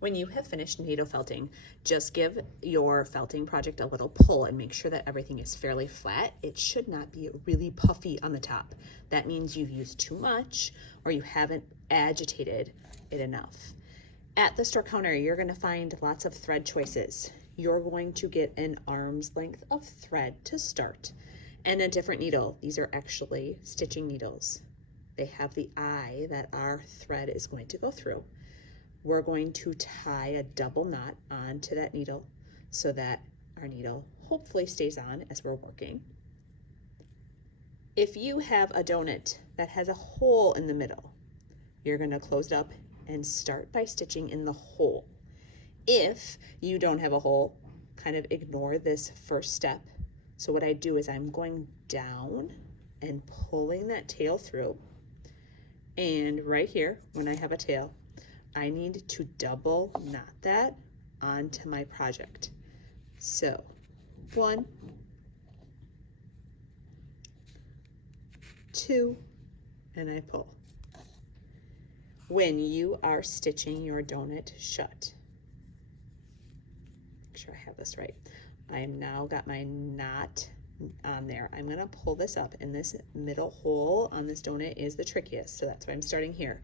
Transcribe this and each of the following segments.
When you have finished needle felting, just give your felting project a little pull and make sure that everything is fairly flat. It should not be really puffy on the top. That means you've used too much or you haven't agitated it enough. At the store counter, you're going to find lots of thread choices. You're going to get an arm's length of thread to start and a different needle. These are actually stitching needles. They have the eye that our thread is going to go through. We're going to tie a double knot onto that needle so that our needle hopefully stays on as we're working. If you have a donut that has a hole in the middle, you're going to close it up and start by stitching in the hole. If you don't have a hole, kind of ignore this first step. So what I do is I'm going down and pulling that tail through. And right here, when I have a tail, I need to double knot that onto my project. So 1, 2, and I pull. When you are stitching your donut shut, make sure I have this right. I am now got my knot on there. I'm gonna pull this up, and this middle hole on this donut is the trickiest, so that's why I'm starting here.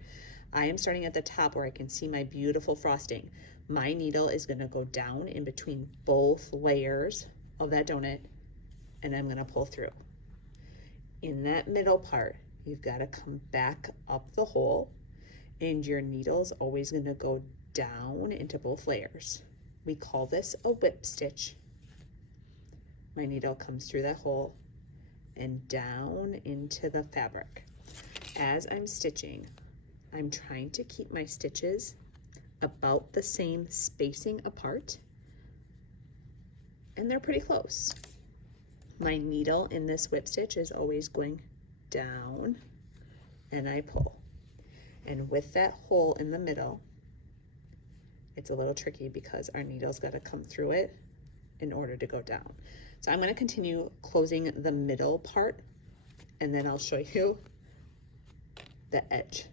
I am starting at the top where I can see my beautiful frosting. My needle is gonna go down in between both layers of that donut, and I'm gonna pull through. In that middle part, you've gotta come back up the hole, and your needle's always gonna go down into both layers. We call this a whip stitch. My needle comes through that hole and down into the fabric. As I'm stitching, I'm trying to keep my stitches about the same spacing apart, and they're pretty close. My needle in this whip stitch is always going down, and I pull. And with that hole in the middle, it's a little tricky because our needle's got to come through it in order to go down. So I'm going to continue closing the middle part, and then I'll show you the edge.